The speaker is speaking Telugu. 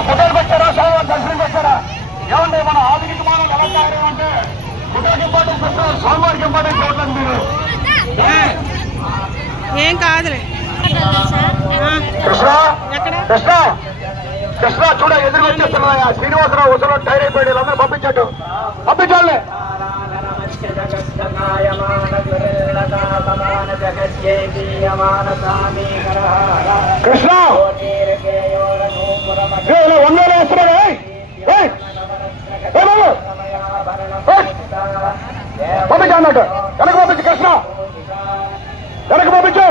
ఫోటోలు పెట్టారా స్వామివారి దర్శనంకి వచ్చారా ఏమంటే మన ఆదికి మనం ఎలా తయారేమంటే ఫోటోకి ఇంపార్టెన్స్ వస్తారు స్వామివారికి ఇంపార్టెన్స్ ఇవ్వట్లేదు మీరు ఏం కాదులే కృష్ణ కృష్ణ కృష్ణ చూడ ఎదురు వచ్చేస్తున్నా శ్రీనివాసరావు ఉసలో టైర్ అయిపోయాడు వీళ్ళందరూ పంపించాడు పంపించాలి కృష్ణ వందలు వేస్తున్నాడు పంపించా అన్నట్టు వెనక పంపించు కృష్ణ వెనక పంపించు